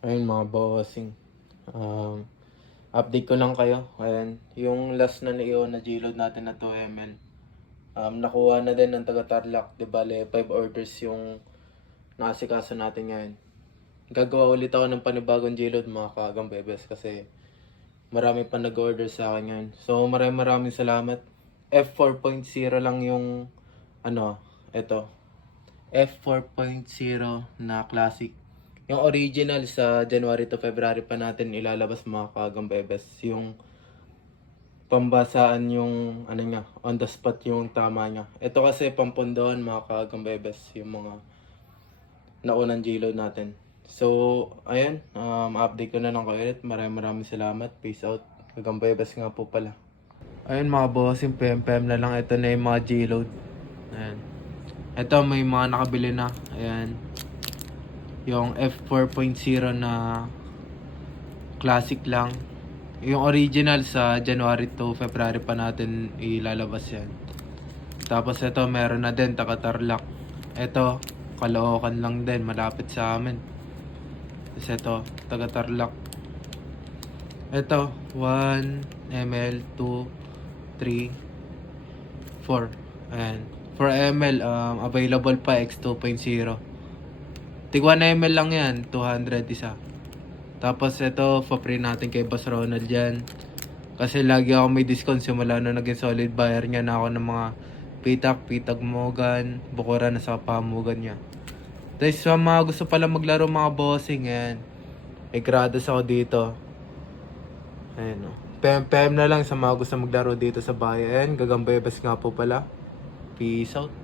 Ayun mga bossing. Um, Update ko lang kayo. Ayan, yung last na naiwan na G-load natin na 2 ml. Nakuha na din ng taga Tarlac. Di bale, 5 orders yung nakasikaso natin ngayon. Gagawa ulit ako ng panibagong G-load mga kagambebes kasi marami pa nag-order sa akin ngayon. So maraming salamat. F4.0 lang yung ito. F4.0 na classic. Yung original sa January to February pa natin ilalabas mga kagambebes. Yung pambasaan yung niya, on the spot yung tama niya. Ito kasi pampondohan mga kagambebes, yung mga naunang G-load natin. So, ayan, update ko na lang kayo ulit. Maraming salamat. Peace out. Kagambebes nga po pala. Ayun mga boss, yung PM na lang. Ito na yung mga G-load. Ayan. Ito may mga nakabili na. Ayan. Yung F4.0 na classic lang. Yung original sa January to February pa natin ilalabas yan. Tapos ito meron na din taga Tarlac. Ito Caloocan lang din, malapit sa amin. Tapos ito taga Tarlac. Ito 1 ml, 2, 3, 4. Ayan. 4 ml available pa X 2.0. Tig 1 ml lang yan, 200 isa. Tapos ito, pa-free natin kay Boss Ronald dyan. Kasi lagi ako may discount simula na naging solid buyer niya na ako ng mga Pitag Mogan, Bukura na sa pamugan niya. Tapos sa mga gusto pala maglaro mga bossing, ayan. May grados ako dito. Ayan o. PM na lang sa mga gusto maglaro dito sa bayan. Gagambebes nga po pala. Peace out.